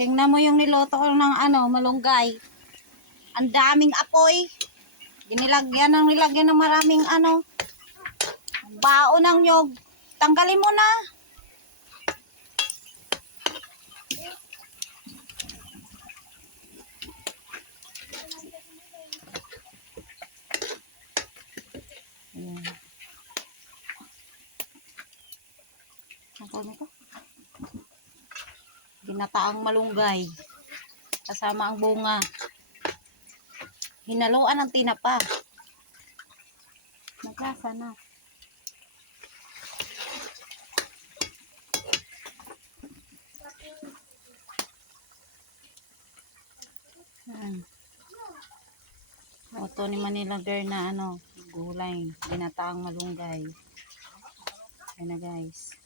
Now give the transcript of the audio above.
Tingnan mo yung niloto ko ng malunggay. Ang daming apoy. Nilagyan ng maraming bao ng nyog. Tanggalin mo na. Ayan. Ano to? Ginataang malunggay. Kasama ang bunga. Hinaluan ng tinapa. Naglasa na. Ito ni Manila Girl na gulay. Ginataang malunggay. Ayan na guys.